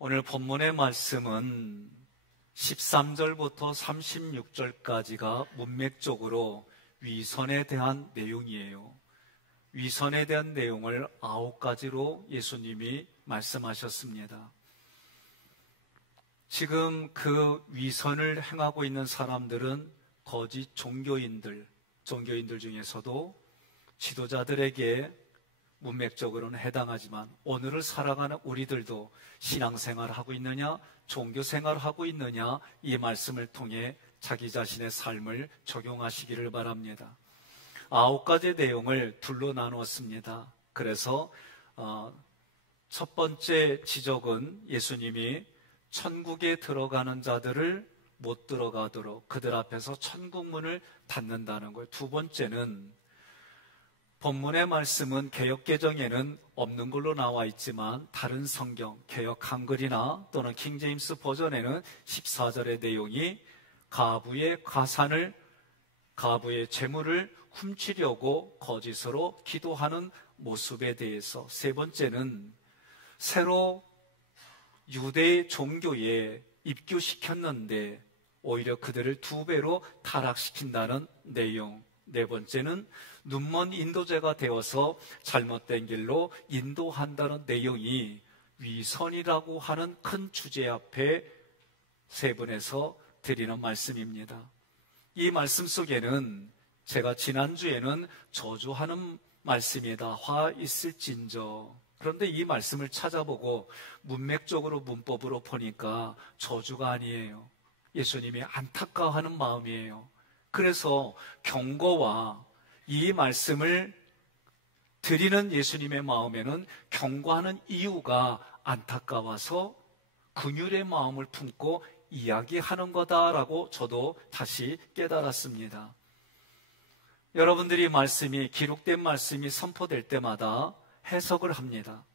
오늘 본문의 말씀은 13절부터 36절까지가 문맥적으로 위선에 대한 내용이에요. 위선에 대한 내용을 9가지로 예수님이 말씀하셨습니다. 지금 그 위선을 행하고 있는 사람들은 거짓 종교인들 중에서도 지도자들에게 문맥적으로는 해당하지만 오늘을 살아가는 우리들도 신앙생활을 하고 있느냐, 종교생활을 하고 있느냐, 이 말씀을 통해 자기 자신의 삶을 적용하시기를 바랍니다. 9가지 내용을 둘로 나누었습니다. 그래서 첫 번째 지적은 예수님이 천국에 들어가는 자들을 못 들어가도록 그들 앞에서 천국문을 닫는다는 거예요. 두 번째는 본문의 말씀은 개역개정에는 없는 걸로 나와 있지만 다른 성경, 개역 한글이나 또는 킹제임스 버전에는 14절의 내용이 가부의 재물을 훔치려고 거짓으로 기도하는 모습에 대해서, 세 번째는 새로 유대 종교에 입교시켰는데 오히려 그들을 2배로 타락시킨다는 내용, 네 번째는 눈먼 인도자가 되어서 잘못된 길로 인도한다는 내용이 위선이라고 하는 큰 주제 앞에 세 분에서 드리는 말씀입니다. 이 말씀 속에는 제가 지난주에는 저주하는 말씀이다, 화 있을진저. 그런데 이 말씀을 찾아보고 문맥적으로 문법으로 보니까 저주가 아니에요. 예수님이 안타까워하는 마음이에요. 그래서 경고와 이 말씀을 드리는 예수님의 마음에는 경고하는 이유가 안타까워서 긍휼의 마음을 품고 이야기하는 거다라고 저도 다시 깨달았습니다. 여러분들이 기록된 말씀이 선포될 때마다 해석을 합니다.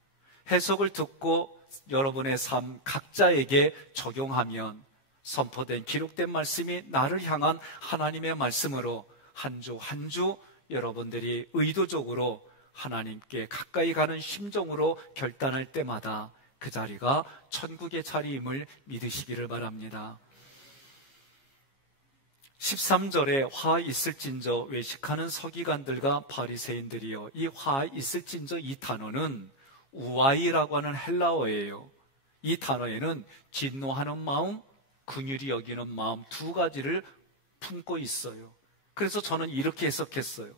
해석을 듣고 여러분의 삶 각자에게 적용하면 선포된 기록된 말씀이 나를 향한 하나님의 말씀으로 한 주 한 주 여러분들이 의도적으로 하나님께 가까이 가는 심정으로 결단할 때마다 그 자리가 천국의 자리임을 믿으시기를 바랍니다. 13절에 화 있을진저 외식하는 서기관들과 바리새인들이여. 이 화 있을진저 이 단어는 우아이라고 하는 헬라어예요. 이 단어에는 진노하는 마음, 긍휼히 여기는 마음 2가지를 품고 있어요. 그래서 저는 이렇게 해석했어요.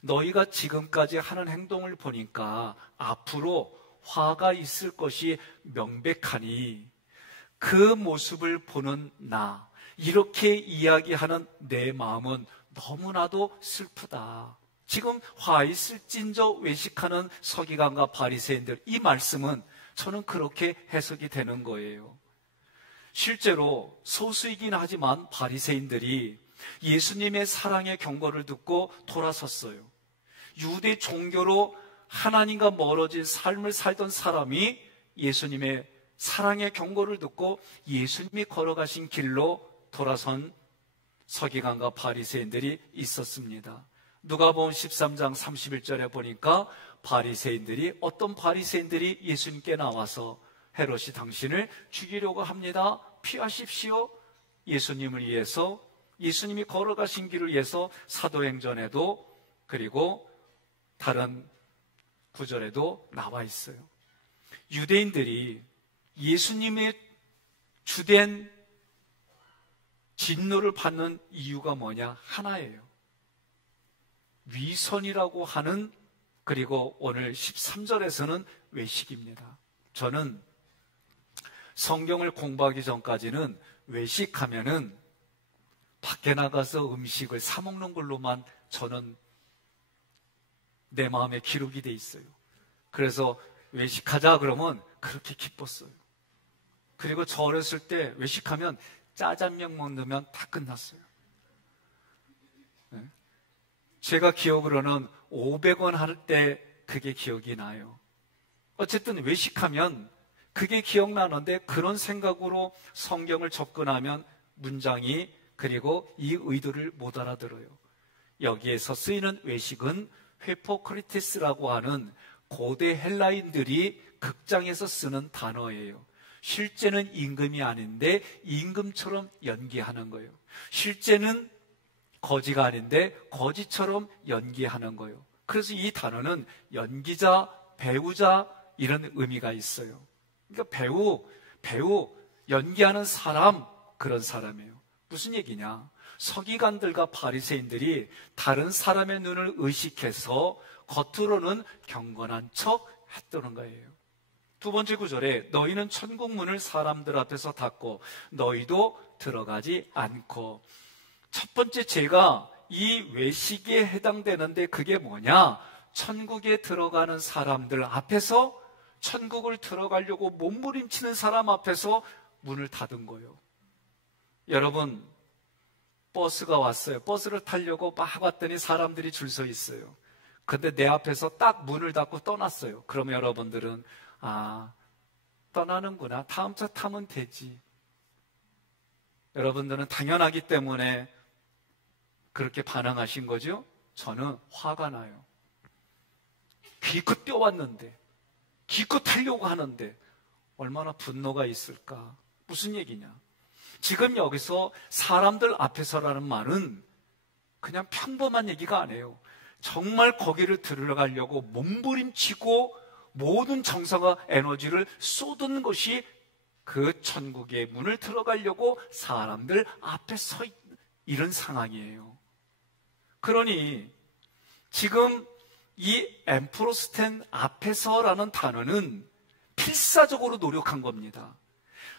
너희가 지금까지 하는 행동을 보니까 앞으로 화가 있을 것이 명백하니 그 모습을 보는 나, 이렇게 이야기하는 내 마음은 너무나도 슬프다. 지금 화 있을진저 외식하는 서기관과 바리새인들, 이 말씀은 저는 그렇게 해석이 되는 거예요. 실제로 소수이긴 하지만 바리새인들이 예수님의 사랑의 경고를 듣고 돌아섰어요. 유대 종교로 하나님과 멀어진 삶을 살던 사람이 예수님의 사랑의 경고를 듣고 예수님이 걸어가신 길로 돌아선 서기관과 바리새인들이 있었습니다. 누가복음 13장 31절에 보니까 어떤 바리새인들이 예수님께 나와서 헤롯이 당신을 죽이려고 합니다. 피하십시오. 예수님을 위해서, 예수님이 걸어가신 길을 위해서 사도행전에도 그리고 다른 구절에도 나와 있어요. 유대인들이 예수님의 주된 진노를 받는 이유가 뭐냐? 하나예요. 위선이라고 하는, 그리고 오늘 13절에서는 외식입니다. 저는 성경을 공부하기 전까지는 외식하면은 밖에 나가서 음식을 사 먹는 걸로만 저는 내 마음에 기록이 돼 있어요. 그래서 외식하자 그러면 그렇게 기뻤어요. 그리고 저 어렸을 때 외식하면 짜장면 먹으면 다 끝났어요. 제가 기억으로는 500원 할 때 그게 기억이 나요. 어쨌든 외식하면 그게 기억나는데 그런 생각으로 성경을 접근하면 문장이, 그리고 이 의도를 못 알아들어요. 여기에서 쓰이는 외식은 회포크리테스라고 하는 고대 헬라인들이 극장에서 쓰는 단어예요. 실제는 임금이 아닌데 임금처럼 연기하는 거예요. 실제는 거지가 아닌데 거지처럼 연기하는 거예요. 그래서 이 단어는 연기자, 배우자 이런 의미가 있어요. 그러니까 배우, 연기하는 사람, 그런 사람이에요. 무슨 얘기냐? 서기관들과 바리새인들이 다른 사람의 눈을 의식해서 겉으로는 경건한 척 했다는 거예요. 두 번째 구절에 너희는 천국 문을 사람들 앞에서 닫고 너희도 들어가지 않고. 첫 번째 죄가 이 외식에 해당되는데 그게 뭐냐? 천국에 들어가는 사람들 앞에서, 천국을 들어가려고 몸부림치는 사람 앞에서 문을 닫은 거예요. 여러분, 버스가 왔어요. 버스를 타려고 막 왔더니 사람들이 줄 서 있어요. 근데 내 앞에서 딱 문을 닫고 떠났어요. 그러면 여러분들은 떠나는구나, 다음 차 타면 되지. 여러분들은 당연하기 때문에 그렇게 반응하신 거죠? 저는 화가 나요. 기껏 뛰어왔는데, 기껏 타려고 하는데 얼마나 분노가 있을까? 무슨 얘기냐? 지금 여기서 사람들 앞에서라는 말은 그냥 평범한 얘기가 아니에요. 정말 거기를 들어가려고 몸부림치고 모든 정성과 에너지를 쏟은 것이 그 천국의 문을 들어가려고 사람들 앞에 서 있는 이런 상황이에요. 그러니 지금 이 엠프로스텐 앞에서라는 단어는 필사적으로 노력한 겁니다.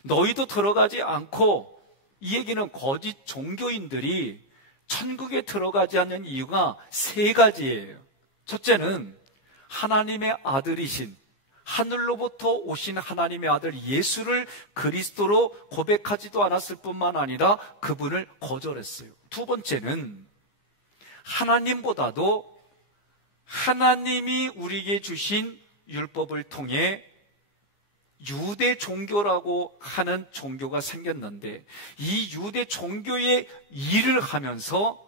너희도 들어가지 않고, 이 얘기는 거짓 종교인들이 천국에 들어가지 않는 이유가 세 가지예요. 첫째는 하나님의 아들이신, 하늘로부터 오신 하나님의 아들 예수를 그리스도로 고백하지도 않았을 뿐만 아니라 그분을 거절했어요. 두 번째는 하나님보다도 하나님이 우리에게 주신 율법을 통해 유대 종교라고 하는 종교가 생겼는데, 이 유대 종교의 일을 하면서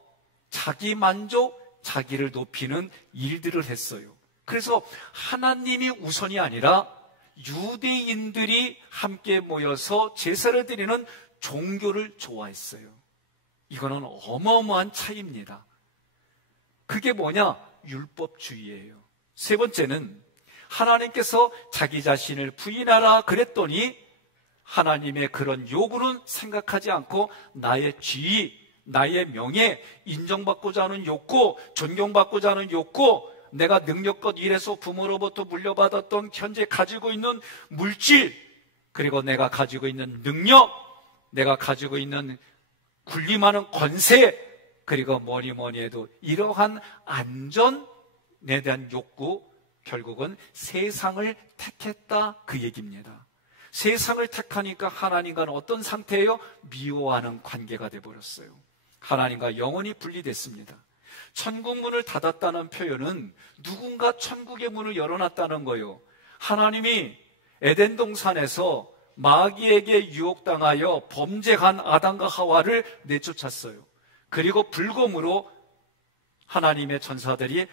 자기 만족, 자기를 높이는 일들을 했어요. 그래서 하나님이 우선이 아니라 유대인들이 함께 모여서 제사를 드리는 종교를 좋아했어요. 이거는 어마어마한 차이입니다. 그게 뭐냐? 율법주의예요. 세 번째는 하나님께서 자기 자신을 부인하라 그랬더니 하나님의 그런 요구는 생각하지 않고 나의 지위, 나의 명예, 인정받고자 하는 욕구, 존경받고자 하는 욕구, 내가 능력껏 일해서 부모로부터 물려받았던 현재 가지고 있는 물질, 그리고 내가 가지고 있는 능력, 내가 가지고 있는 군림하는 권세, 그리고 뭐니 해도 이러한 안전에 대한 욕구, 결국은 세상을 택했다, 그 얘기입니다. 세상을 택하니까 하나님과는 어떤 상태예요? 미워하는 관계가 되어버렸어요. 하나님과 영원히 분리됐습니다. 천국 문을 닫았다는 표현은 누군가 천국의 문을 열어놨다는 거예요. 하나님이 에덴 동산에서 마귀에게 유혹당하여 범죄한 아담과 하와를 내쫓았어요. 그리고 불검으로 하나님의 전사들이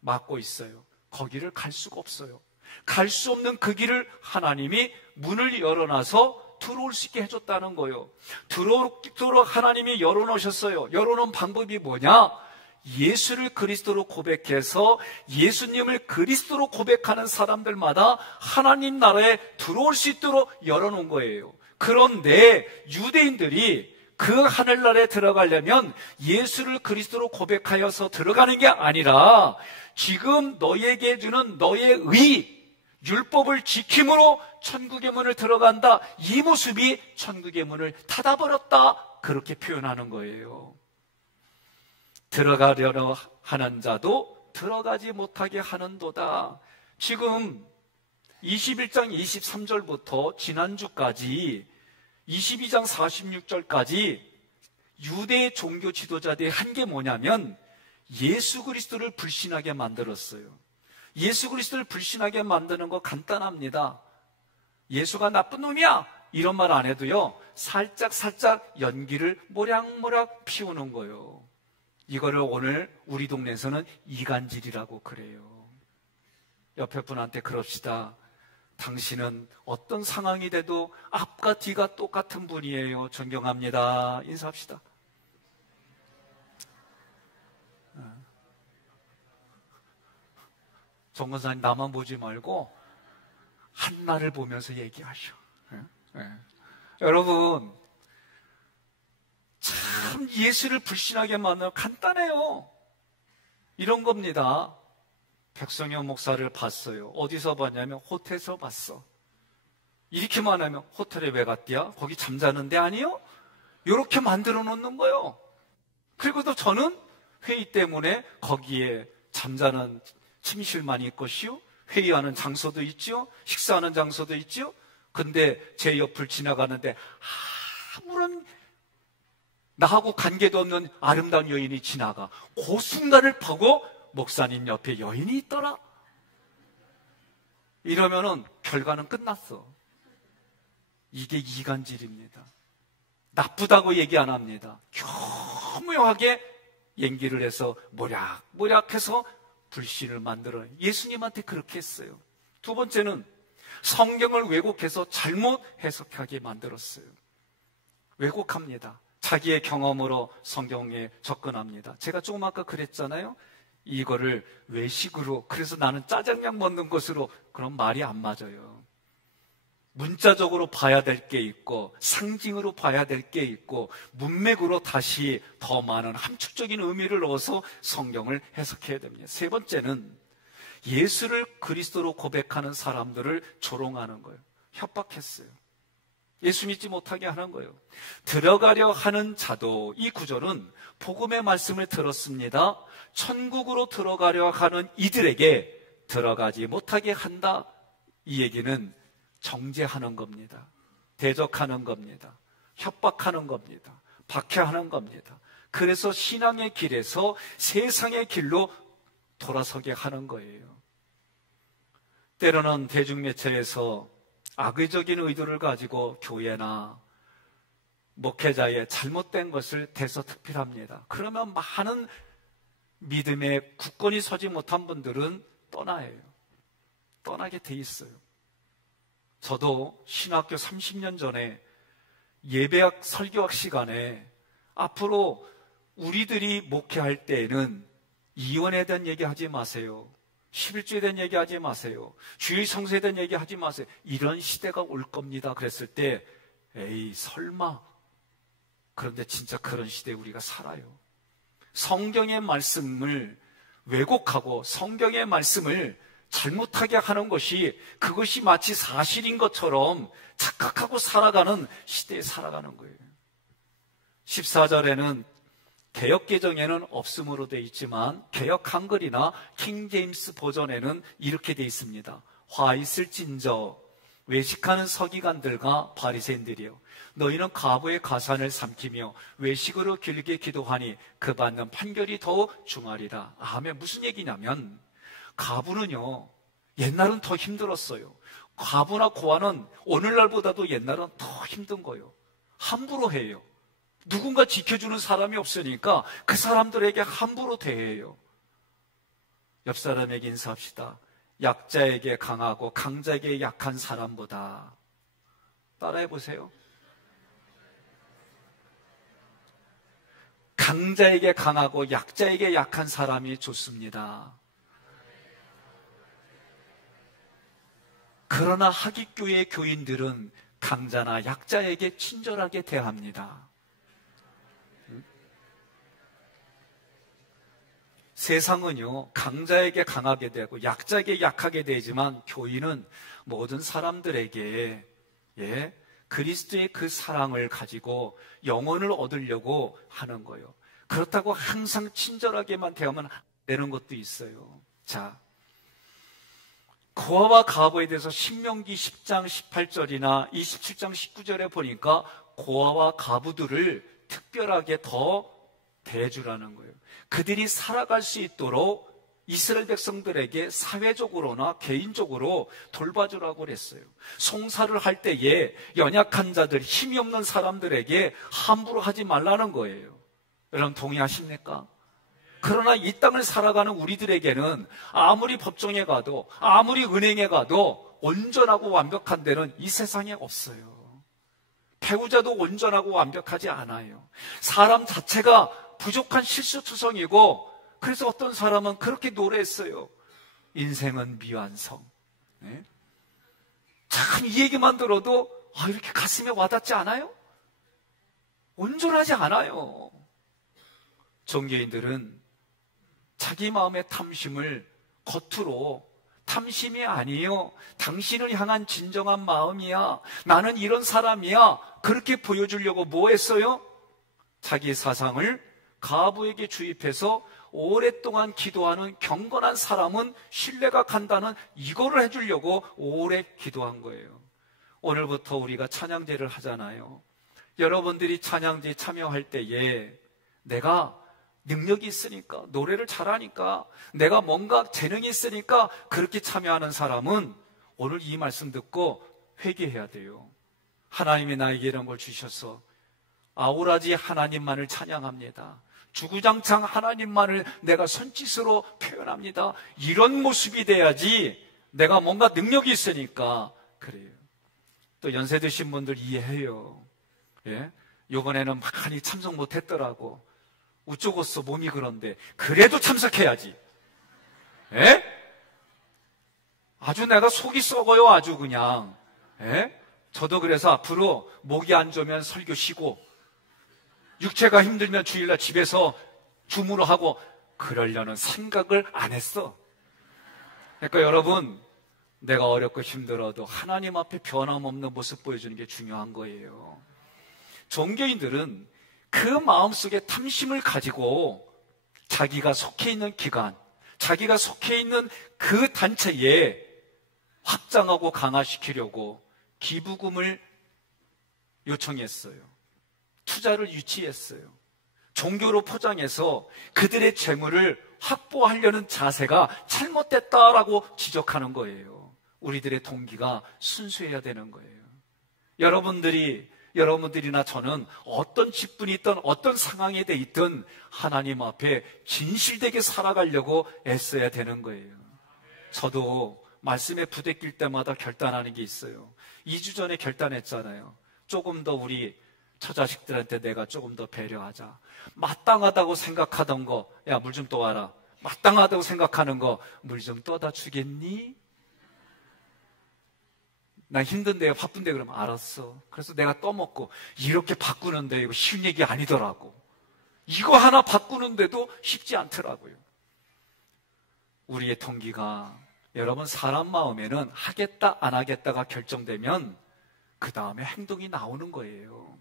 막고 있어요. 거기를 갈 수가 없어요. 갈 수 없는 그 길을 하나님이 문을 열어놔서 들어올 수 있게 해줬다는 거예요. 들어오도록 하나님이 열어놓으셨어요. 열어놓은 방법이 뭐냐? 예수를 그리스도로 고백해서 예수님을 그리스도로 고백하는 사람들마다 하나님 나라에 들어올 수 있도록 열어놓은 거예요. 그런데 유대인들이 그 하늘나라에 들어가려면 예수를 그리스도로 고백하여서 들어가는 게 아니라 지금 너에게 주는 너의 의, 율법을 지킴으로 천국의 문을 들어간다, 이 모습이 천국의 문을 닫아버렸다, 그렇게 표현하는 거예요. 들어가려고 하는 자도 들어가지 못하게 하는도다. 지금 21장 23절부터 지난주까지 22장 46절까지 유대 종교 지도자들이 한 게 뭐냐면 예수 그리스도를 불신하게 만들었어요. 예수 그리스도를 불신하게 만드는 거 간단합니다. 예수가 나쁜 놈이야, 이런 말 안 해도요, 살짝 연기를 모락모락 피우는 거예요. 이거를 오늘 우리 동네에서는 이간질이라고 그래요. 옆에 분한테 그럽시다. 당신은 어떤 상황이 돼도 앞과 뒤가 똑같은 분이에요. 존경합니다. 인사합시다. 정권사님 나만 보지 말고 한나를 보면서 얘기하셔. 여러분, 참 예수를 불신하게 만들어 간단해요. 이런 겁니다. 백성현 목사를 봤어요. 어디서 봤냐면 호텔에서 봤어. 이렇게만 하면 호텔에 왜 갔디야? 거기 잠자는데 아니요? 이렇게 만들어 놓는 거예요. 그리고도 저는 회의 때문에 거기에 잠자는 침실만 있것이요, 회의하는 장소도 있죠, 식사하는 장소도 있죠. 근데 제 옆을 지나가는데 아무런 나하고 관계도 없는 아름다운 여인이 지나가. 그 순간을 보고 목사님 옆에 여인이 있더라. 이러면은 결과는 끝났어. 이게 이간질입니다. 나쁘다고 얘기 안 합니다. 교묘하게 연기를 해서 모략해서 불신을 만들어요. 예수님한테 그렇게 했어요. 두 번째는 성경을 왜곡해서 잘못 해석하게 만들었어요. 왜곡합니다. 자기의 경험으로 성경에 접근합니다. 제가 조금 아까 그랬잖아요. 이거를 외식으로, 그래서 나는 짜장면 먹는 것으로, 그런 말이 안 맞아요. 문자적으로 봐야 될 게 있고, 상징으로 봐야 될 게 있고, 문맥으로 다시 더 많은 함축적인 의미를 넣어서 성경을 해석해야 됩니다. 세 번째는 예수를 그리스도로 고백하는 사람들을 조롱하는 거예요. 협박했어요. 예수 믿지 못하게 하는 거예요. 들어가려 하는 자도, 이 구절은 복음의 말씀을 들었습니다. 천국으로 들어가려 하는 이들에게 들어가지 못하게 한다. 이 얘기는 정죄하는 겁니다. 대적하는 겁니다. 협박하는 겁니다. 박해하는 겁니다. 그래서 신앙의 길에서 세상의 길로 돌아서게 하는 거예요. 때로는 대중매체에서 악의적인 의도를 가지고 교회나 목회자의 잘못된 것을 대서특필합니다. 그러면 많은 믿음에 굳건히 서지 못한 분들은 떠나게 돼 있어요. 저도 신학교 30년 전에 예배학 설교학 시간에 앞으로 우리들이 목회할 때에는 이혼에 대한 얘기 하지 마세요. 11조에 대한 얘기 하지 마세요. 주일 성수에 대한 얘기 하지 마세요. 이런 시대가 올 겁니다. 그랬을 때 에이 설마. 그런데 진짜 그런 시대에 우리가 살아요. 성경의 말씀을 왜곡하고 성경의 말씀을 잘못하게 하는 것이, 그것이 마치 사실인 것처럼 착각하고 살아가는 시대에 살아가는 거예요. 14절에는 개역개정에는 없음으로 되어 있지만 개역 한글이나 킹제임스 버전에는 이렇게 되어 있습니다. 화 있을진저 외식하는 서기관들과 바리새인들이여, 너희는 과부의 가산을 삼키며 외식으로 길게 기도하니 그 받는 판결이 더욱 중하리라. 아멘. 무슨 얘기냐면, 과부는요, 옛날은 더 힘들었어요. 과부나 고아는 오늘날보다도 옛날은 더 힘든 거예요. 함부로 해요. 누군가 지켜주는 사람이 없으니까 그 사람들에게 함부로 대해요. 옆 사람에게 인사합시다. 약자에게 강하고 강자에게 약한 사람보다, 따라해보세요. 강자에게 강하고 약자에게 약한 사람이 좋습니다. 그러나 하깃교회 교인들은 강자나 약자에게 친절하게 대합니다. 세상은요, 강자에게 강하게 되고 약자에게 약하게 되지만 교인은 모든 사람들에게 그리스도의 그 사랑을 가지고 영혼을 얻으려고 하는 거예요. 그렇다고 항상 친절하게만 대하면 안 되는 것도 있어요. 자, 고아와 과부에 대해서 신명기 10장 18절이나 27장 19절에 보니까 고아와 과부들을 특별하게 더 대해주라는 거예요. 그들이 살아갈 수 있도록 이스라엘 백성들에게 사회적으로나 개인적으로 돌봐주라고 그랬어요. 송사를 할 때에 연약한 자들, 힘이 없는 사람들에게 함부로 하지 말라는 거예요. 여러분 동의하십니까? 그러나 이 땅을 살아가는 우리들에게는 아무리 법정에 가도, 아무리 은행에 가도 온전하고 완벽한 데는 이 세상에 없어요. 배우자도 온전하고 완벽하지 않아요. 사람 자체가 부족한 실수투성이고, 그래서 어떤 사람은 그렇게 노래했어요. 인생은 미완성. 네? 참 이 얘기만 들어도 이렇게 가슴에 와닿지 않아요? 온전하지 않아요. 종교인들은 자기 마음의 탐심을 겉으로 탐심이 아니요, 당신을 향한 진정한 마음이야, 나는 이런 사람이야, 그렇게 보여주려고 뭐 했어요? 자기 사상을 가부에게 주입해서 오랫동안 기도하는 경건한 사람은 신뢰가 간다는 이거를 해주려고 오래 기도한 거예요. 오늘부터 우리가 찬양제를 하잖아요. 여러분들이 찬양제에 참여할 때에 내가 능력이 있으니까, 노래를 잘하니까, 내가 뭔가 재능이 있으니까 그렇게 참여하는 사람은 오늘 이 말씀 듣고 회개해야 돼요. 하나님이 나에게 이런 걸 주셔서 아우라지 하나님만을 찬양합니다. 주구장창 하나님만을 내가 손짓으로 표현합니다. 이런 모습이 돼야지 내가 뭔가 능력이 있으니까 그래요. 또 연세 드신 분들 이해해요. 예? 요번에는 많이 참석 못했더라고. 우쭈고서 몸이 그런데 그래도 참석해야지. 예? 아주 내가 속이 썩어요. 아주 그냥. 예? 저도 그래서 앞으로 목이 안 좋으면 설교 쉬고, 육체가 힘들면 주일날 집에서 주무로 하고, 그러려는 생각을 안 했어. 그러니까 여러분, 내가 어렵고 힘들어도 하나님 앞에 변함없는 모습 보여주는 게 중요한 거예요. 종교인들은 그 마음속에 탐심을 가지고 자기가 속해 있는 기관, 자기가 속해 있는 그 단체에 확장하고 강화시키려고 기부금을 요청했어요. 투자를 유치했어요. 종교로 포장해서 그들의 재물을 확보하려는 자세가 잘못됐다라고 지적하는 거예요. 우리들의 동기가 순수해야 되는 거예요. 여러분들이나 저는 어떤 직분이 있든 어떤 상황에 돼 있든 하나님 앞에 진실되게 살아가려고 애써야 되는 거예요. 저도 말씀에 부대낄 때마다 결단하는 게 있어요. 2주 전에 결단했잖아요. 조금 더 우리 처자식들한테 내가 조금 더 배려하자. 마땅하다고 생각하던 거, 야, 물 좀 떠와라. 마땅하다고 생각하는 거, 물 좀 떠다 주겠니? 나 힘든데, 바쁜데, 그러면 알았어. 그래서 내가 떠먹고, 이렇게 바꾸는데 이거 쉬운 얘기 아니더라고. 이거 하나 바꾸는데도 쉽지 않더라고요. 우리의 동기가, 여러분, 사람 마음에는 하겠다, 안 하겠다가 결정되면 그 다음에 행동이 나오는 거예요.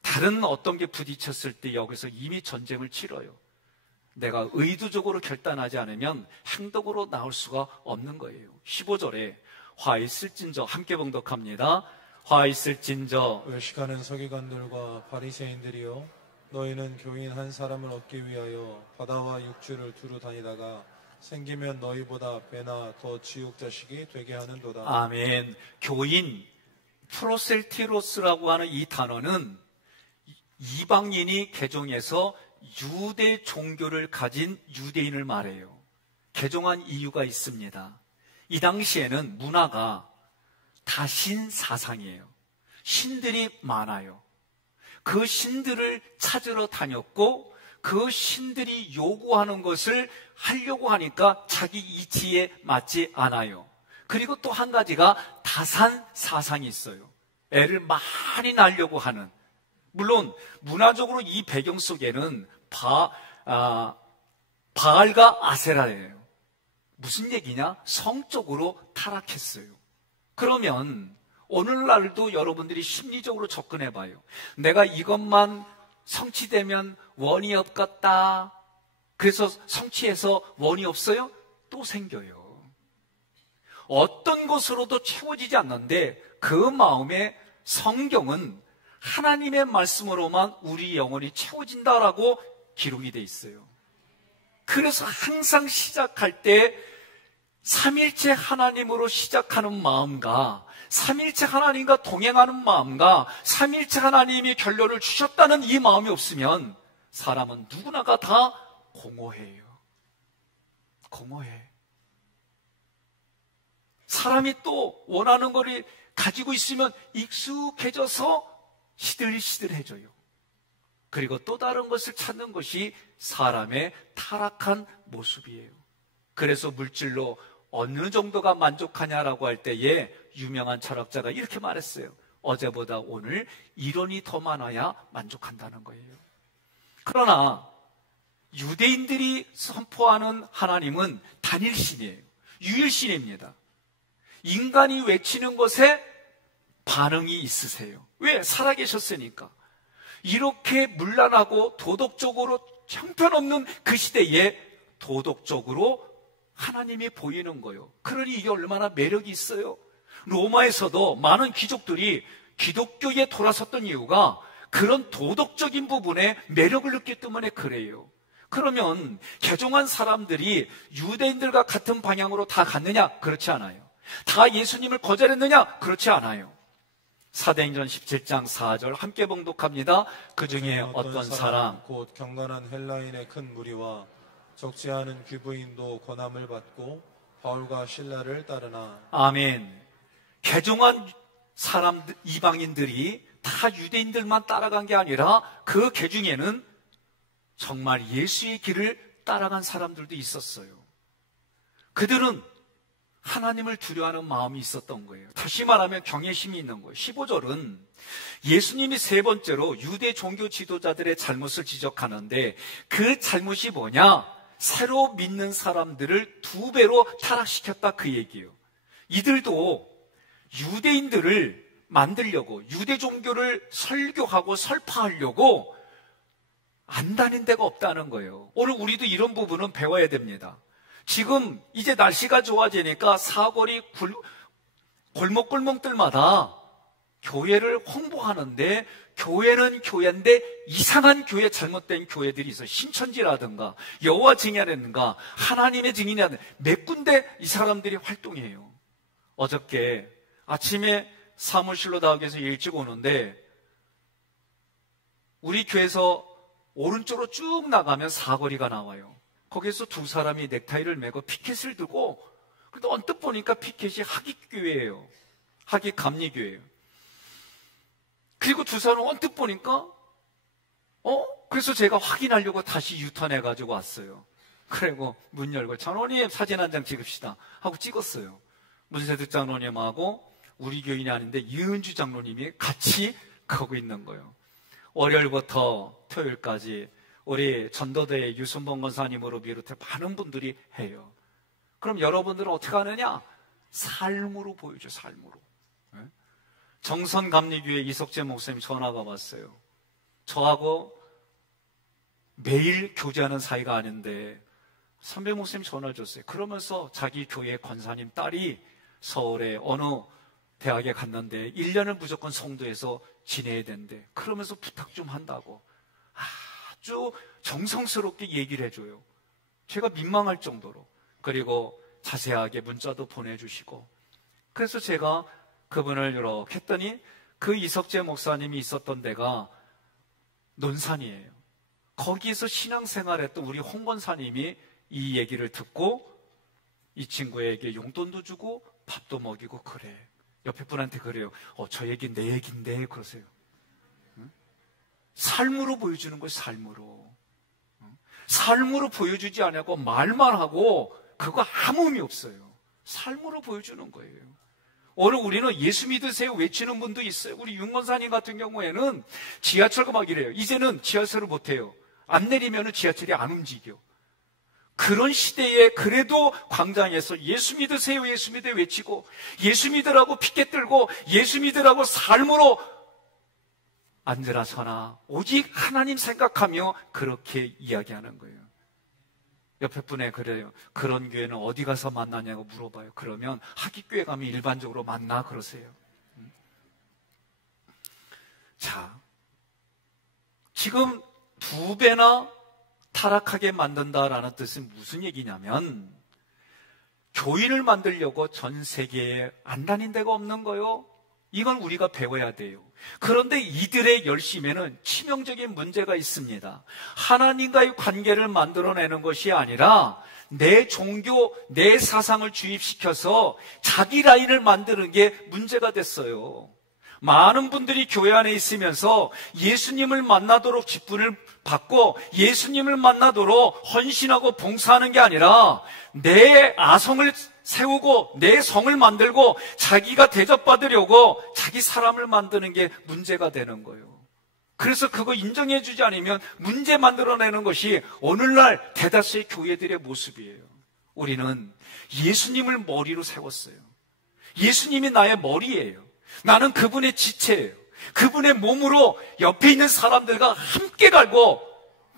다른 어떤 게 부딪혔을 때 여기서 이미 전쟁을 치러요. 내가 의도적으로 결단하지 않으면 행동으로 나올 수가 없는 거예요. 15절에 화 있을진저, 함께 봉독합니다. 화 있을진저. 외식하는 서기관들과 바리새인들이여, 너희는 교인 한 사람을 얻기 위하여 바다와 육지를 두루 다니다가 생기면 너희보다 배나 더 지옥 자식이 되게 하는도다. 아멘. 교인, 프로셀티로스라고 하는 이 단어는 이방인이 개종해서 유대 종교를 가진 유대인을 말해요. 개종한 이유가 있습니다. 이 당시에는 문화가 다 신사상이에요. 신들이 많아요. 그 신들을 찾으러 다녔고, 그 신들이 요구하는 것을 하려고 하니까 자기 이치에 맞지 않아요. 그리고 또 한 가지가 다산사상이 있어요. 애를 많이 낳으려고 하는. 물론 문화적으로 이 배경 속에는 바알과 아세라예요. 무슨 얘기냐? 성적으로 타락했어요. 그러면 오늘날도 여러분들이 심리적으로 접근해봐요. 내가 이것만 성취되면 원이 없겠다. 그래서 성취해서 원이 없어요? 또 생겨요. 어떤 것으로도 채워지지 않는데 그 마음에 성경은 하나님의 말씀으로만 우리 영혼이 채워진다라고 기록이 돼 있어요. 그래서 항상 시작할 때 삼일체 하나님으로 시작하는 마음과 삼일체 하나님과 동행하는 마음과 삼일체 하나님이 결론을 주셨다는 이 마음이 없으면 사람은 누구나가 다 공허해요. 공허해. 사람이 또 원하는 거를 가지고 있으면 익숙해져서 시들시들해져요. 그리고 또 다른 것을 찾는 것이 사람의 타락한 모습이에요. 그래서 물질로 어느 정도가 만족하냐라고 할 때에 유명한 철학자가 이렇게 말했어요. 어제보다 오늘 1원이 더 많아야 만족한다는 거예요. 그러나 유대인들이 선포하는 하나님은 단일신이에요. 유일신입니다. 인간이 외치는 것에 반응이 있으세요. 왜? 살아계셨으니까. 이렇게 문란하고 도덕적으로 형편없는 그 시대에 도덕적으로 하나님이 보이는 거예요. 그러니 이게 얼마나 매력이 있어요. 로마에서도 많은 귀족들이 기독교에 돌아섰던 이유가 그런 도덕적인 부분에 매력을 느꼈기 때문에 그래요. 그러면 개종한 사람들이 유대인들과 같은 방향으로 다 갔느냐? 그렇지 않아요. 다 예수님을 거절했느냐? 그렇지 않아요. 사도행전 17장 4절 함께 봉독합니다. 그 중에 어떤 사람 곧 경건한 헬라인의 큰 무리와 적지 않은 귀부인도 권함을 받고 바울과 실라를 따르나. 아멘. 개종한 사람들, 이방인들이 다 유대인들만 따라간 게 아니라 그 개중에는 정말 예수의 길을 따라간 사람들도 있었어요. 그들은 하나님을 두려워하는 마음이 있었던 거예요. 다시 말하면 경외심이 있는 거예요. 15절은 예수님이 세 번째로 유대 종교 지도자들의 잘못을 지적하는데 그 잘못이 뭐냐? 새로 믿는 사람들을 2배로 타락시켰다 그 얘기예요. 이들도 유대인들을 만들려고 유대 종교를 설교하고 설파하려고 안 다닌 데가 없다는 거예요. 오늘 우리도 이런 부분은 배워야 됩니다. 지금 이제 날씨가 좋아지니까 사거리 골목골목들마다 교회를 홍보하는데 교회는 교회인데 이상한 교회, 잘못된 교회들이 있어요. 신천지라든가 여호와 증인이라든가 하나님의 증인이라든가 몇 군데 이 사람들이 활동해요. 어저께 아침에 사무실로 나가서 일찍 오는데 우리 교회에서 오른쪽으로 쭉 나가면 사거리가 나와요. 거기에서 두 사람이 넥타이를 메고 피켓을 들고, 근데 언뜻 보니까 피켓이 하깃교회예요. 하깃 감리교회예요. 그리고 두 사람은 언뜻 보니까 그래서 제가 확인하려고 다시 유턴해가지고 왔어요. 그리고 문 열고 장로님 사진 한 장 찍읍시다 하고 찍었어요. 문세득 장로님하고 우리 교인이 아닌데 이은주 장로님이 같이 가고 있는 거예요. 월요일부터 토요일까지 우리 전도대의 유순봉 권사님으로 비롯해 많은 분들이 해요. 그럼 여러분들은 어떻게 하느냐? 삶으로 보여줘, 삶으로. 정선감리교회 이석재 목사님 전화가 왔어요. 저하고 매일 교제하는 사이가 아닌데 선배 목사님 전화를 줬어요. 그러면서 자기 교회 권사님 딸이 서울의 어느 대학에 갔는데 1년을 무조건 성도에서 지내야 된대. 그러면서 부탁 좀 한다고 아주 정성스럽게 얘기를 해줘요. 제가 민망할 정도로. 그리고 자세하게 문자도 보내주시고. 그래서 제가 그분을 이렇게 했더니 그 이석재 목사님이 있었던 데가 논산이에요. 거기에서 신앙생활했던 우리 홍 권사님이 이 얘기를 듣고 이 친구에게 용돈도 주고 밥도 먹이고 그래. 옆에 분한테 그래요. 저 얘기 내 얘기인데 그러세요. 응? 삶으로 보여주는 거예요. 삶으로. 응? 삶으로 보여주지 않고 말만 하고 그거 아무 의미 없어요. 삶으로 보여주는 거예요. 오늘 우리는 예수 믿으세요 외치는 분도 있어요. 우리 윤권사님 같은 경우에는 지하철과 막 이래요. 이제는 지하철을 못해요. 안 내리면 지하철이 안 움직여. 그런 시대에 그래도 광장에서 예수 믿으세요 예수 믿으세요 외치고 예수 믿으라고 피켓 들고 예수 믿으라고 삶으로 앉으나 서나 오직 하나님 생각하며 그렇게 이야기하는 거예요. 옆에 분에 그래요. 그런 교회는 어디 가서 만나냐고 물어봐요. 그러면 하깃교회 가면 일반적으로 만나 그러세요. 자, 지금 2배나 타락하게 만든다라는 뜻은 무슨 얘기냐면 교인을 만들려고 전 세계에 안 다닌 데가 없는 거요. 이건 우리가 배워야 돼요. 그런데 이들의 열심에는 치명적인 문제가 있습니다. 하나님과의 관계를 만들어내는 것이 아니라 내 종교, 내 사상을 주입시켜서 자기 라인을 만드는 게 문제가 됐어요. 많은 분들이 교회 안에 있으면서 예수님을 만나도록 직분을 받고 예수님을 만나도록 헌신하고 봉사하는 게 아니라 내 아성을 세우고 내 성을 만들고 자기가 대접받으려고 자기 사람을 만드는 게 문제가 되는 거예요. 그래서 그거 인정해 주지 않으면 문제 만들어내는 것이 오늘날 대다수의 교회들의 모습이에요. 우리는 예수님을 머리로 세웠어요. 예수님이 나의 머리예요. 나는 그분의 지체예요. 그분의 몸으로 옆에 있는 사람들과 함께 갈고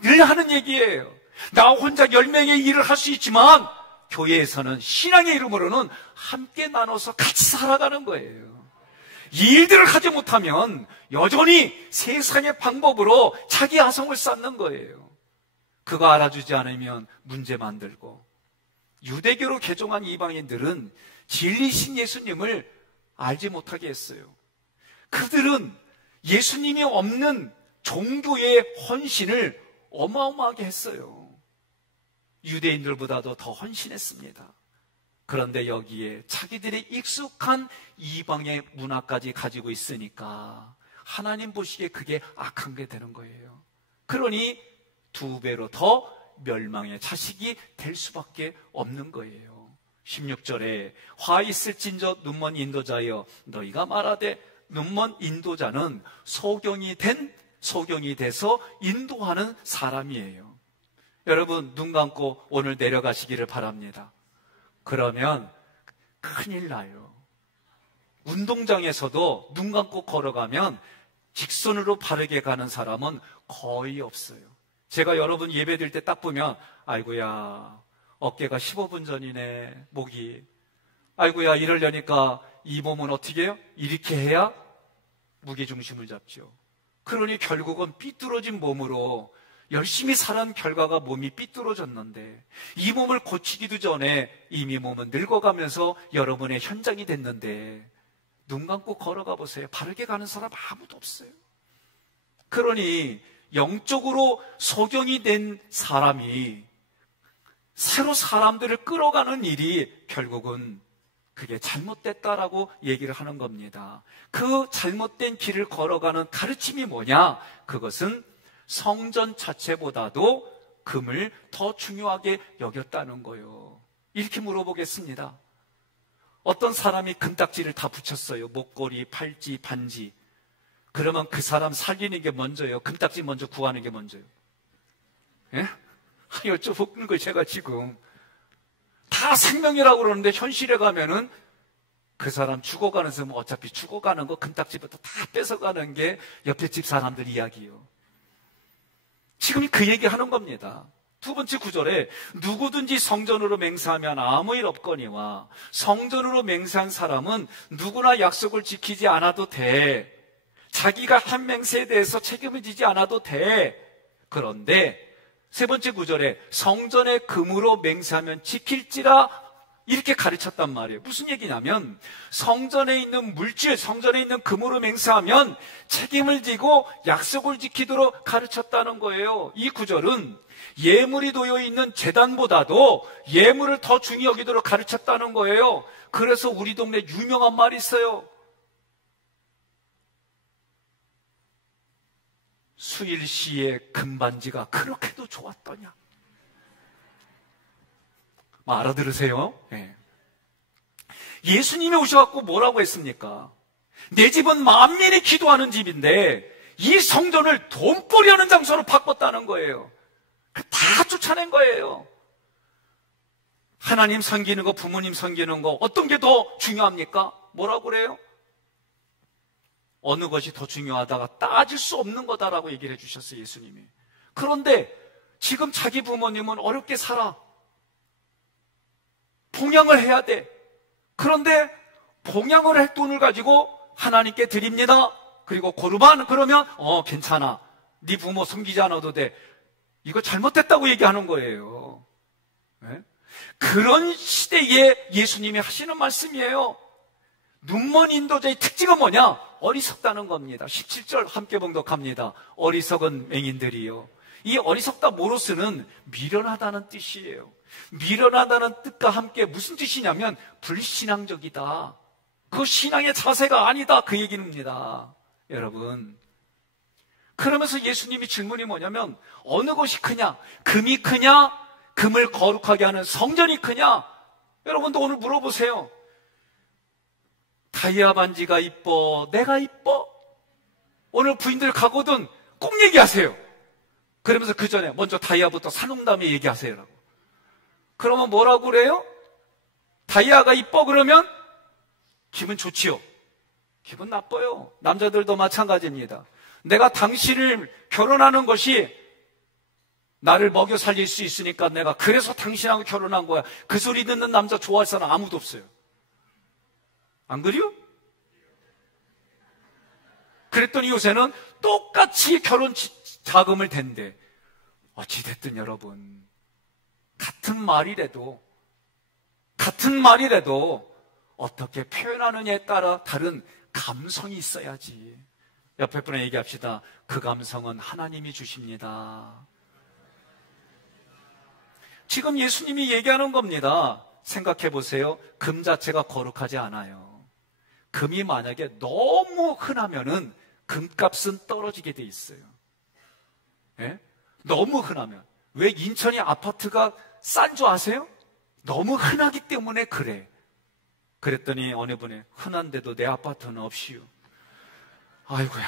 늘 하는 얘기예요. 나 혼자 10명의 일을 할 수 있지만 교회에서는 신앙의 이름으로는 함께 나눠서 같이 살아가는 거예요. 이 일들을 하지 못하면 여전히 세상의 방법으로 자기 아성을 쌓는 거예요. 그거 알아주지 않으면 문제 만들고, 유대교로 개종한 이방인들은 진리신 예수님을 알지 못하게 했어요. 그들은 예수님이 없는 종교의 헌신을 어마어마하게 했어요. 유대인들보다도 더 헌신했습니다. 그런데 여기에 자기들의 익숙한 이방의 문화까지 가지고 있으니까 하나님 보시기에 그게 악한 게 되는 거예요. 그러니 2배로 더 멸망의 자식이 될 수밖에 없는 거예요. 16절에 화 있을진저 눈먼 인도자여 너희가 말하되, 눈먼 인도자는 소경이 돼서 인도하는 사람이에요. 여러분, 눈 감고 오늘 내려가시기를 바랍니다. 그러면 큰일 나요. 운동장에서도 눈 감고 걸어가면 직선으로 바르게 가는 사람은 거의 없어요. 제가 여러분 예배 드릴 때 딱 보면 아이고야 어깨가 15분 전이네, 목이. 아이고야 이러려니까 이 몸은 어떻게 해요? 이렇게 해야 무게중심을 잡죠. 그러니 결국은 삐뚤어진 몸으로 열심히 살은 결과가 몸이 삐뚤어졌는데, 이 몸을 고치기도 전에 이미 몸은 늙어가면서 여러분의 현장이 됐는데 눈 감고 걸어가 보세요. 바르게 가는 사람 아무도 없어요. 그러니 영적으로 소경이 된 사람이 새로 사람들을 끌어가는 일이 결국은 그게 잘못됐다라고 얘기를 하는 겁니다. 그 잘못된 길을 걸어가는 가르침이 뭐냐? 그것은 성전 자체보다도 금을 더 중요하게 여겼다는 거예요. 이렇게 물어보겠습니다. 어떤 사람이 금딱지를 다 붙였어요. 목걸이, 팔찌, 반지. 그러면 그 사람 살리는 게 먼저예요? 금딱지 먼저 구하는 게 먼저예요? 예? 여쭤보는 거예요. 제가 지금 다 생명이라고 그러는데 현실에 가면은 그 사람 죽어가는 사람은 어차피 죽어가는 거 금딱지부터 다 뺏어가는 게 옆에 집 사람들 이야기예요. 지금 그 얘기 하는 겁니다. 2번째 구절에 누구든지 성전으로 맹세하면 아무 일 없거니와, 성전으로 맹세한 사람은 누구나 약속을 지키지 않아도 돼. 자기가 한 맹세에 대해서 책임을 지지 않아도 돼. 그런데 3번째 구절에 성전의 금으로 맹세하면 지킬지라, 이렇게 가르쳤단 말이에요. 무슨 얘기냐면 성전에 있는 물질, 성전에 있는 금으로 맹세하면 책임을 지고 약속을 지키도록 가르쳤다는 거예요. 이 구절은 예물이 놓여 있는 제단보다도 예물을 더 중히 여기도록 가르쳤다는 거예요. 그래서 우리 동네 유명한 말이 있어요. 수일씨의 금반지가 그렇게도 좋았더냐. 알아들으세요? 네. 예수님이 오셔갖고 뭐라고 했습니까? 내 집은 만민이 기도하는 집인데 이 성전을 돈벌이 하는 장소로 바꿨다는 거예요. 다 쫓아낸 거예요. 하나님 섬기는 거, 부모님 섬기는 거, 어떤 게 더 중요합니까? 뭐라고 그래요? 어느 것이 더 중요하다가 따질 수 없는 거다라고 얘기를 해주셨어요, 예수님이. 그런데 지금 자기 부모님은 어렵게 살아. 봉양을 해야 돼. 그런데 봉양을 할 돈을 가지고 하나님께 드립니다. 그리고 고르반 그러면 괜찮아. 네 부모 섬기지 않아도 돼. 이거 잘못됐다고 얘기하는 거예요. 네? 그런 시대에 예수님이 하시는 말씀이에요. 눈먼 인도자의 특징은 뭐냐? 어리석다는 겁니다. 17절 함께 봉독합니다. 어리석은 맹인들이요. 이 어리석다 모로스는 미련하다는 뜻이에요. 미련하다는 뜻과 함께 무슨 뜻이냐면 불신앙적이다. 그 신앙의 자세가 아니다. 그 얘기입니다. 여러분. 그러면서 예수님이 질문이 뭐냐면 어느 것이 크냐? 금이 크냐? 금을 거룩하게 하는 성전이 크냐? 여러분도 오늘 물어보세요. 다이아 반지가 이뻐? 내가 이뻐? 오늘 부인들 가거든 꼭 얘기하세요. 그러면서 그 전에 먼저 다이아부터 사놓은 다음에 얘기하세요라고. 그러면 뭐라고 그래요? 다이아가 이뻐 그러면 기분 좋지요? 기분 나빠요. 남자들도 마찬가지입니다. 내가 당신을 결혼하는 것이 나를 먹여 살릴 수 있으니까 내가 그래서 당신하고 결혼한 거야. 그 소리 듣는 남자 좋아할 사람 아무도 없어요. 안 그래요? 그랬더니 요새는 똑같이 결혼 자금을 댄대. 어찌됐든 여러분, 같은 말이라도 어떻게 표현하느냐에 따라 다른 감성이 있어야지. 옆에 분에 얘기합시다. 그 감성은 하나님이 주십니다. 지금 예수님이 얘기하는 겁니다. 생각해 보세요. 금 자체가 거룩하지 않아요. 금이 만약에 너무 흔하면은 금값은 떨어지게 돼 있어요. 예? 너무 흔하면. 왜 인천이 아파트가 싼 줄 아세요? 너무 흔하기 때문에 그래. 그랬더니 어느 분이 흔한데도 내 아파트는 없이요. 아이고야.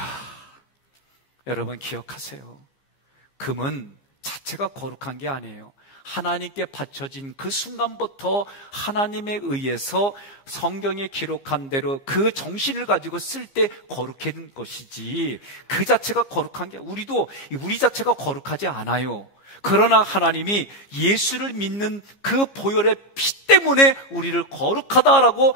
여러분 기억하세요. 금은 자체가 거룩한 게 아니에요. 하나님께 바쳐진 그 순간부터 하나님에 의해서 성경에 기록한 대로 그 정신을 가지고 쓸 때 거룩한 것이지 그 자체가 거룩한 게 우리도 우리 자체가 거룩하지 않아요. 그러나 하나님이 예수를 믿는 그 보혈의 피 때문에 우리를 거룩하다라고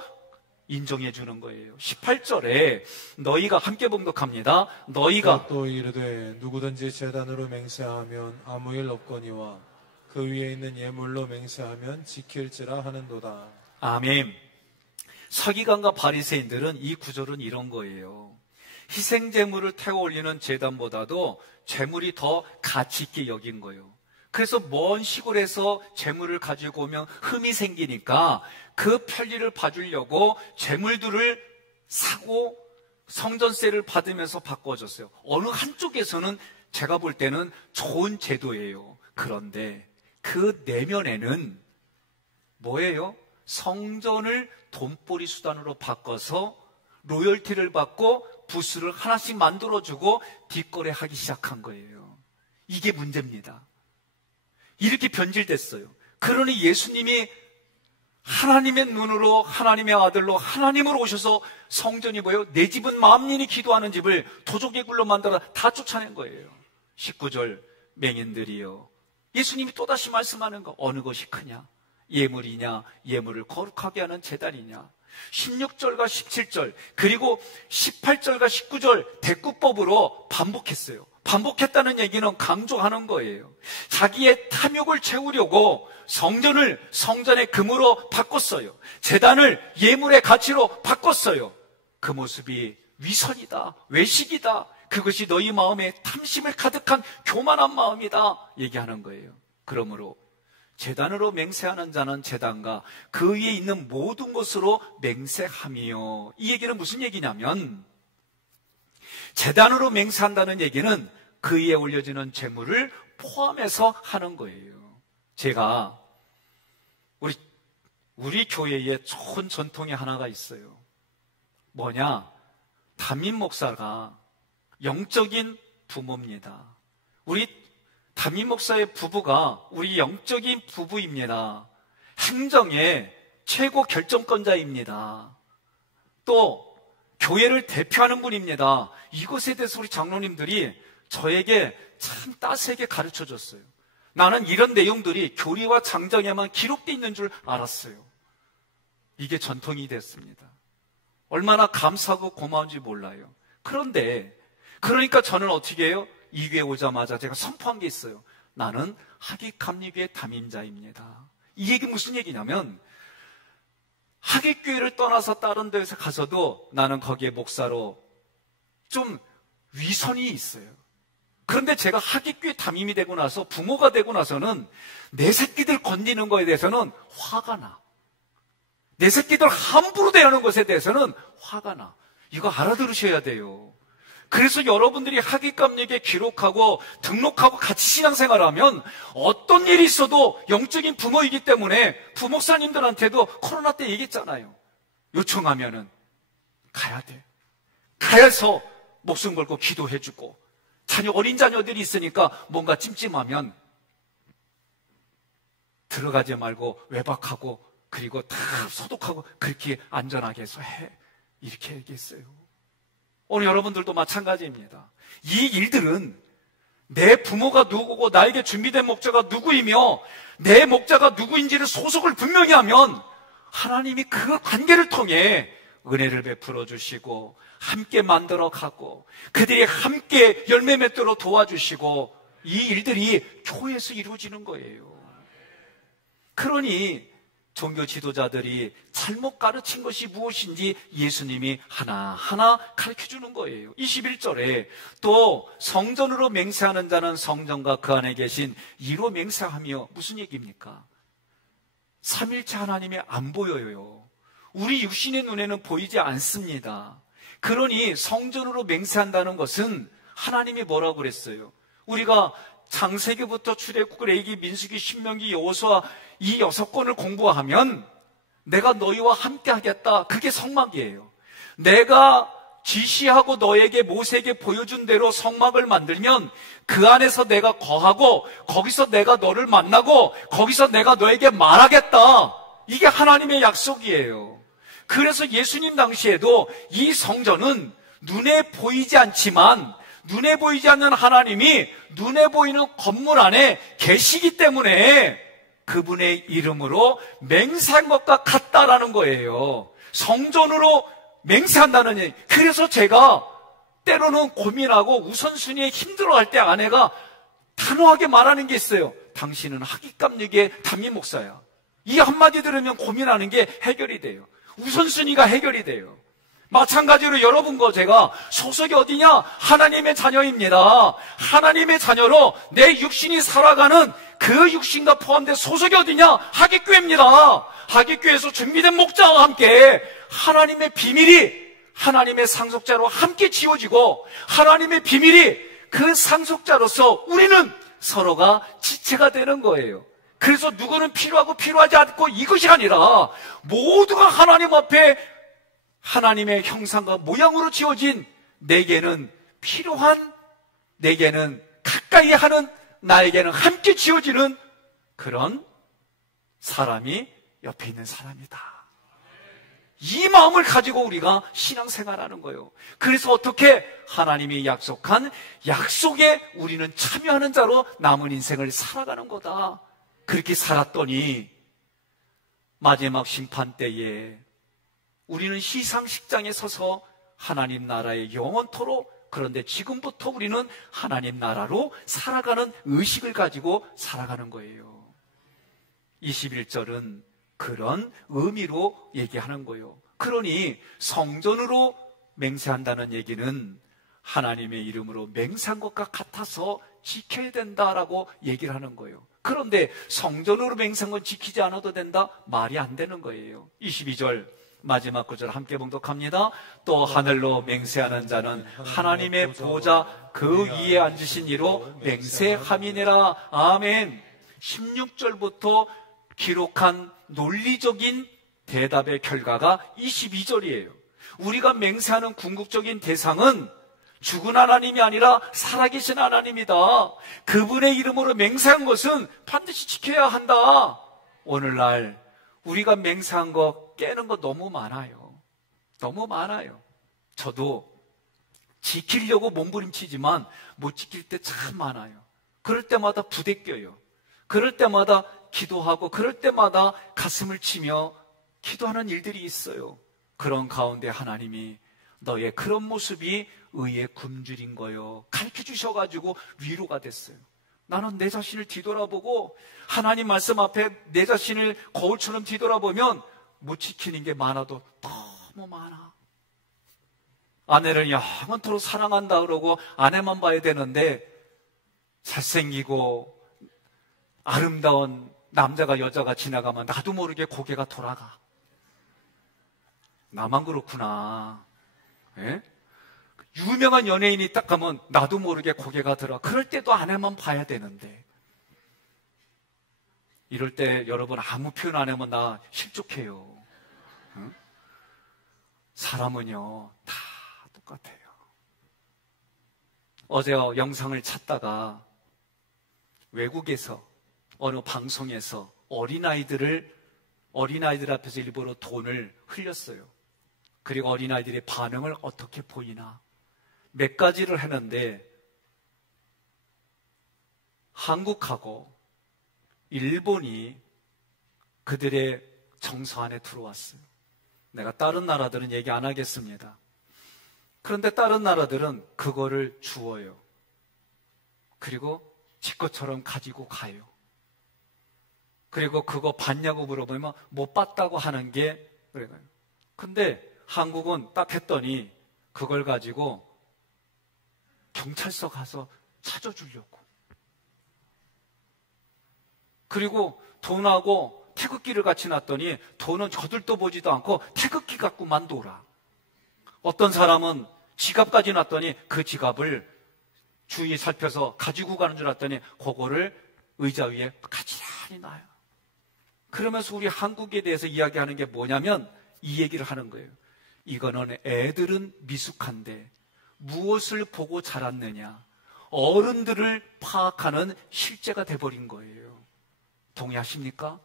인정해 주는 거예요. 18절에 너희가 함께 봉독합니다. 너희가 또 이르되 누구든지 제단으로 맹세하면 아무 일 없거니와 그 위에 있는 예물로 맹세하면 지킬지라 하는도다. 아멘. 서기관과 바리새인들은 이 구절은 이런 거예요. 희생제물을 태워 올리는 제단보다도 제물이 더 가치 있게 여긴 거예요. 그래서 먼 시골에서 제물을 가지고 오면 흠이 생기니까 그 편리를 봐주려고 제물들을 사고 성전세를 받으면서 바꿔줬어요. 어느 한쪽에서는 제가 볼 때는 좋은 제도예요. 그런데 그 내면에는 뭐예요? 성전을 돈벌이 수단으로 바꿔서 로열티를 받고 부스를 하나씩 만들어주고 뒷거래하기 시작한 거예요. 이게 문제입니다. 이렇게 변질됐어요. 그러니 예수님이 하나님의 눈으로 하나님의 아들로 하나님으로 오셔서 성전이 뭐예요? 내 집은 만민이 기도하는 집을 도적개굴로 만들어 다 쫓아낸 거예요. 19절 맹인들이요. 예수님이 또다시 말씀하는 거 어느 것이 크냐? 예물이냐? 예물을 거룩하게 하는 제단이냐? 16절과 17절 그리고 18절과 19절 대꾸법으로 반복했어요. 반복했다는 얘기는 강조하는 거예요. 자기의 탐욕을 채우려고 성전을 성전의 금으로 바꿨어요. 제단을 예물의 가치로 바꿨어요. 그 모습이 위선이다, 외식이다. 그것이 너희 마음에 탐심을 가득한 교만한 마음이다 얘기하는 거예요. 그러므로 제단으로 맹세하는 자는 제단과 그 위에 있는 모든 것으로 맹세하며, 이 얘기는 무슨 얘기냐면 제단으로 맹세한다는 얘기는 그 위에 올려지는 제물을 포함해서 하는 거예요. 제가 우리 교회에 좋은 전통이 하나가 있어요. 뭐냐? 담임 목사가 영적인 부모입니다. 우리 담임 목사의 부부가 우리 영적인 부부입니다. 행정의 최고 결정권자입니다. 또 교회를 대표하는 분입니다. 이것에 대해서 우리 장로님들이 저에게 참 따스하게 가르쳐줬어요. 나는 이런 내용들이 교리와 장정에만 기록되어 있는 줄 알았어요. 이게 전통이 됐습니다. 얼마나 감사하고 고마운지 몰라요. 그러니까 저는 어떻게 해요? 이 교회 오자마자 제가 선포한 게 있어요. 나는 하기감리교회 담임자입니다. 이 얘기 무슨 얘기냐면 하객교회를 떠나서 다른 데서 가서도 나는 거기에 목사로 좀 위선이 있어요. 그런데 제가 하객교회 담임이 되고 나서, 부모가 되고 나서는 내 새끼들 건드리는 거에 대해서는 화가 나. 내 새끼들 함부로 대하는 것에 대해서는 화가 나. 이거 알아들으셔야 돼요. 그래서 여러분들이 학위감리에 기록하고 등록하고 같이 신앙생활하면 어떤 일이 있어도 영적인 부모이기 때문에 부목사님들한테도 코로나 때 얘기했잖아요. 요청하면은 가야 돼. 가야서 목숨 걸고 기도해주고, 어린 자녀들이 있으니까 뭔가 찜찜하면 들어가지 말고 외박하고, 그리고 다 소독하고 그렇게 안전하게 해서 해. 이렇게 얘기했어요. 오늘 여러분들도 마찬가지입니다. 이 일들은 내 부모가 누구고 나에게 준비된 목자가 누구이며 내 목자가 누구인지를 소속을 분명히 하면 하나님이 그 관계를 통해 은혜를 베풀어 주시고 함께 만들어 가고 그들이 함께 열매 맺도록 도와주시고, 이 일들이 교회에서 이루어지는 거예요. 그러니 종교 지도자들이 잘못 가르친 것이 무엇인지 예수님이 하나하나 가르쳐주는 거예요. 21절에 또 성전으로 맹세하는 자는 성전과 그 안에 계신 이로 맹세하며, 무슨 얘기입니까? 삼일체 하나님이 안 보여요. 우리 육신의 눈에는 보이지 않습니다. 그러니 성전으로 맹세한다는 것은 하나님이 뭐라고 그랬어요? 우리가 창세기부터 출애굽, 레위기, 민수기, 신명기, 여호수아 이 6권을 공부하면 내가 너희와 함께 하겠다. 그게 성막이에요. 내가 지시하고 너에게 모세에게 보여준 대로 성막을 만들면 그 안에서 내가 거하고 거기서 내가 너를 만나고 거기서 내가 너에게 말하겠다. 이게 하나님의 약속이에요. 그래서 예수님 당시에도 이 성전은 눈에 보이지 않지만 눈에 보이지 않는 하나님이 눈에 보이는 건물 안에 계시기 때문에 그분의 이름으로 맹세한 것과 같다라는 거예요. 성전으로 맹세한다는 얘기. 그래서 제가 때로는 고민하고 우선순위에 힘들어할 때 아내가 단호하게 말하는 게 있어요. 당신은 학위감리계 담임 목사야. 이 한마디 들으면 고민하는 게 해결이 돼요. 우선순위가 해결이 돼요. 마찬가지로 여러분과 제가 소속이 어디냐? 하나님의 자녀입니다. 하나님의 자녀로 내 육신이 살아가는 그 육신과 포함된 소속이 어디냐? 하객교회입니다. 하객교회에서 준비된 목자와 함께 하나님의 비밀이 하나님의 상속자로 함께 지워지고 하나님의 비밀이 그 상속자로서 우리는 서로가 지체가 되는 거예요. 그래서 누구는 필요하고 필요하지 않고 이것이 아니라 모두가 하나님 앞에 하나님의 형상과 모양으로 지어진, 내게는 필요한, 내게는 가까이 하는, 나에게는 함께 지어지는 그런 사람이 옆에 있는 사람이다. 이 마음을 가지고 우리가 신앙생활하는 거예요. 그래서 어떻게 하나님이 약속한 약속에 우리는 참여하는 자로 남은 인생을 살아가는 거다. 그렇게 살았더니 마지막 심판 때에 우리는 시상식장에 서서 하나님 나라의 영원토록, 그런데 지금부터 우리는 하나님 나라로 살아가는 의식을 가지고 살아가는 거예요. 21절은 그런 의미로 얘기하는 거예요. 그러니 성전으로 맹세한다는 얘기는 하나님의 이름으로 맹세한 것과 같아서 지켜야 된다라고 얘기를 하는 거예요. 그런데 성전으로 맹세한 건 지키지 않아도 된다? 말이 안 되는 거예요. 22절 마지막 구절 함께 봉독합니다. 또 하늘로 맹세하는 자는 하나님의 보좌 그 위에 앉으신 이로 맹세함이니라. 아멘. 16절부터 기록한 논리적인 대답의 결과가 22절이에요. 우리가 맹세하는 궁극적인 대상은 죽은 하나님이 아니라 살아계신 하나님이다. 그분의 이름으로 맹세한 것은 반드시 지켜야 한다. 오늘날 우리가 맹세한 거 깨는 거 너무 많아요. 너무 많아요. 저도 지키려고 몸부림치지만 못 지킬 때 참 많아요. 그럴 때마다 부대껴요. 그럴 때마다 기도하고 그럴 때마다 가슴을 치며 기도하는 일들이 있어요. 그런 가운데 하나님이 너의 그런 모습이 의의 굶주린 거요, 가르쳐 주셔가지고 위로가 됐어요. 나는 내 자신을 뒤돌아보고 하나님 말씀 앞에 내 자신을 거울처럼 뒤돌아보면 못 지키는 게 많아도 너무 많아. 아내를 영원토록 사랑한다 그러고 아내만 봐야 되는데 잘생기고 아름다운 남자가 여자가 지나가면 나도 모르게 고개가 돌아가. 나만 그렇구나. 예? 유명한 연예인이 딱 가면 나도 모르게 고개가 들어. 그럴 때도 아내만 봐야 되는데. 이럴 때 여러분 아무 표현 안 하면 나 실족해요. 응? 사람은요 다 똑같아요. 어제 영상을 찾다가 외국에서 어느 방송에서 어린아이들 앞에서 일부러 돈을 흘렸어요. 그리고 어린아이들의 반응을 어떻게 보이나 몇 가지를 했는데 한국하고 일본이 그들의 정서 안에 들어왔어요. 내가 다른 나라들은 얘기 안 하겠습니다. 그런데 다른 나라들은 그거를 주어요. 그리고 지 것처럼 가지고 가요. 그리고 그거 봤냐고 물어보면 못 봤다고 하는 게 그래요. 근데 한국은 딱 했더니 그걸 가지고 경찰서 가서 찾아주려고. 그리고 돈하고 태극기를 같이 놨더니 돈은 저들도 보지도 않고 태극기 갖고만 놀아. 어떤 사람은 지갑까지 놨더니 그 지갑을 주위에 살펴서 가지고 가는 줄 알았더니 그거를 의자 위에 가지런히 놔요. 그러면서 우리 한국에 대해서 이야기하는 게 뭐냐면 이 얘기를 하는 거예요. 이거는 애들은 미숙한데 무엇을 보고 자랐느냐, 어른들을 파악하는 실제가 돼버린 거예요. 동의하십니까?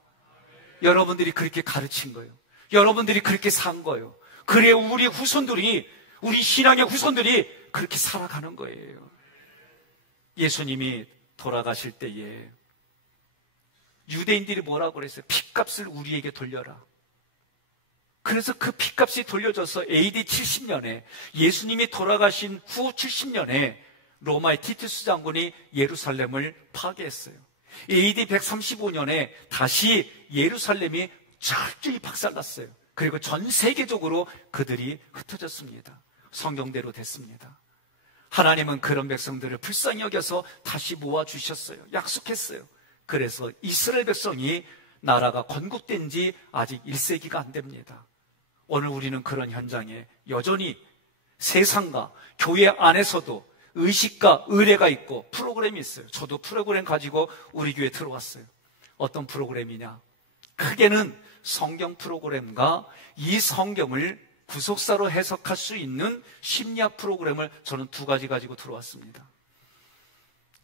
여러분들이 그렇게 가르친 거예요. 여러분들이 그렇게 산 거예요. 그래 우리 후손들이, 우리 신앙의 후손들이 그렇게 살아가는 거예요. 예수님이 돌아가실 때에 유대인들이 뭐라고 그랬어요? 핏값을 우리에게 돌려라. 그래서 그 핏값이 돌려져서 AD 70년에 예수님이 돌아가신 후 70년에 로마의 티투스 장군이 예루살렘을 파괴했어요. AD 135년에 다시 예루살렘이 철저히 박살났어요. 그리고 전 세계적으로 그들이 흩어졌습니다. 성경대로 됐습니다. 하나님은 그런 백성들을 불쌍히 여겨서 다시 모아주셨어요. 약속했어요. 그래서 이스라엘 백성이 나라가 건국된 지 아직 1세기가 안 됩니다. 오늘 우리는 그런 현장에 여전히 세상과 교회 안에서도 의식과 의례가 있고 프로그램이 있어요. 저도 프로그램 가지고 우리 교회에 들어왔어요. 어떤 프로그램이냐? 크게는 성경 프로그램과 이 성경을 구속사로 해석할 수 있는 심리학 프로그램을 저는 두 가지 가지고 들어왔습니다.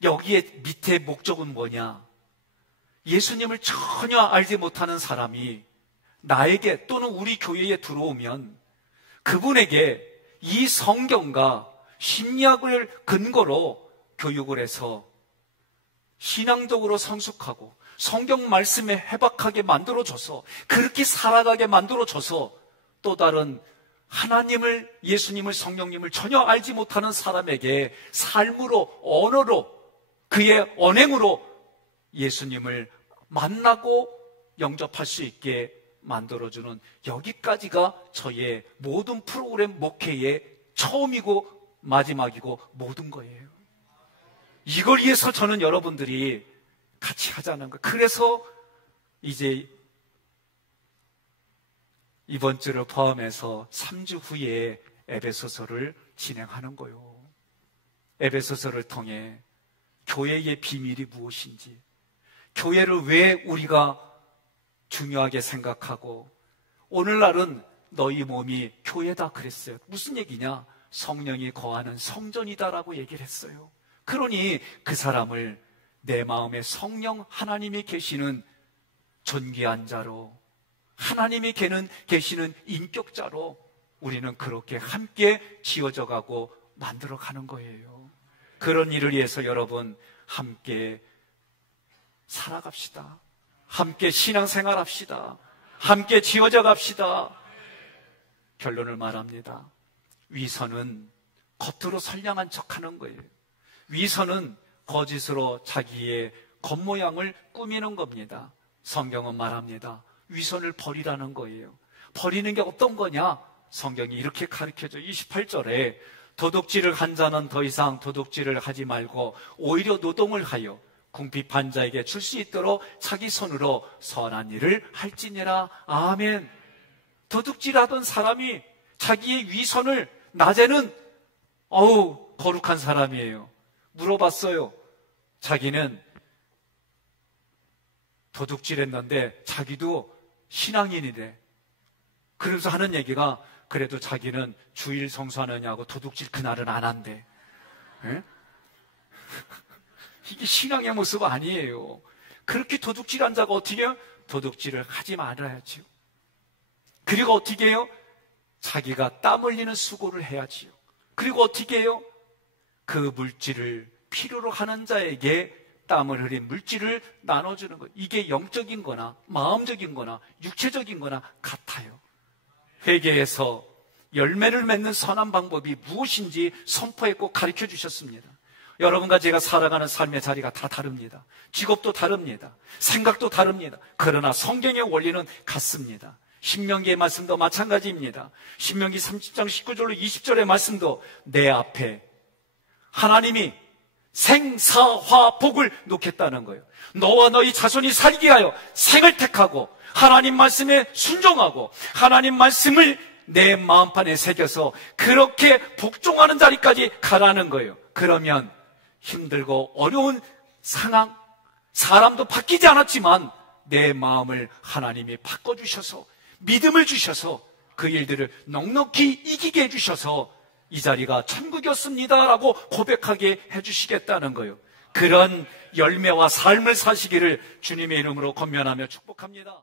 여기에 밑에 목적은 뭐냐? 예수님을 전혀 알지 못하는 사람이 나에게 또는 우리 교회에 들어오면 그분에게 이 성경과 심리학을 근거로 교육을 해서 신앙적으로 성숙하고 성경 말씀에 해박하게 만들어줘서 그렇게 살아가게 만들어줘서 또 다른 하나님을, 예수님을, 성령님을 전혀 알지 못하는 사람에게 삶으로, 언어로, 그의 언행으로 예수님을 만나고 영접할 수 있게 만들어주는, 여기까지가 저의 모든 프로그램 목회의 처음이고 마지막이고 모든 거예요. 이걸 위해서 저는 여러분들이 같이 하자는 거예요. 그래서 이제 이번 주를 포함해서 3주 후에 에베소서를 진행하는 거예요. 에베소서를 통해 교회의 비밀이 무엇인지, 교회를 왜 우리가 중요하게 생각하고, 오늘날은 너희 몸이 교회다 그랬어요. 무슨 얘기냐? 성령이 거하는 성전이다라고 얘기를 했어요. 그러니 그 사람을 내 마음에 성령 하나님이 계시는 존귀한 자로, 하나님이 계시는 인격자로 우리는 그렇게 함께 지어져 가고 만들어 가는 거예요. 그런 일을 위해서 여러분 함께 살아갑시다. 함께 신앙생활 합시다. 함께 지어져 갑시다. 결론을 말합니다. 위선은 겉으로 선량한 척하는 거예요. 위선은 거짓으로 자기의 겉모양을 꾸미는 겁니다. 성경은 말합니다. 위선을 버리라는 거예요. 버리는 게 어떤 거냐? 성경이 이렇게 가르쳐줘. 28절에 도둑질을 한 자는 더 이상 도둑질을 하지 말고 오히려 노동을 하여 궁핍한 자에게 줄 수 있도록 자기 손으로 선한 일을 할지니라. 아멘. 도둑질하던 사람이 자기의 위선을 낮에는 거룩한 사람이에요. 물어봤어요. 자기는 도둑질했는데 자기도 신앙인이래. 그래서 하는 얘기가 그래도 자기는 주일 성수하느냐고 도둑질 그날은 안 한대. 에? 이게 신앙의 모습 아니에요. 그렇게 도둑질한 자가 어떻게 해요? 도둑질을 하지 말아야지요. 그리고 어떻게 해요? 자기가 땀 흘리는 수고를 해야지요. 그리고 어떻게 해요? 그 물질을 필요로 하는 자에게 땀을 흘린 물질을 나눠주는 것. 이게 영적인 거나 마음적인 거나 육체적인 거나 같아요. 회개에서 열매를 맺는 선한 방법이 무엇인지 선포했고 가르쳐 주셨습니다. 여러분과 제가 살아가는 삶의 자리가 다 다릅니다. 직업도 다릅니다. 생각도 다릅니다. 그러나 성경의 원리는 같습니다. 신명기의 말씀도 마찬가지입니다. 신명기 30장 19절로 20절의 말씀도 내 앞에 하나님이 생사화 복을 놓겠다는 거예요. 너와 너희 자손이 살게 하여 생을 택하고 하나님 말씀에 순종하고 하나님 말씀을 내 마음판에 새겨서 그렇게 복종하는 자리까지 가라는 거예요. 그러면 힘들고 어려운 상황, 사람도 바뀌지 않았지만 내 마음을 하나님이 바꿔주셔서 믿음을 주셔서 그 일들을 넉넉히 이기게 해주셔서 이 자리가 천국이었습니다라고 고백하게 해주시겠다는 거예요. 그런 열매와 삶을 사시기를 주님의 이름으로 권면하며 축복합니다.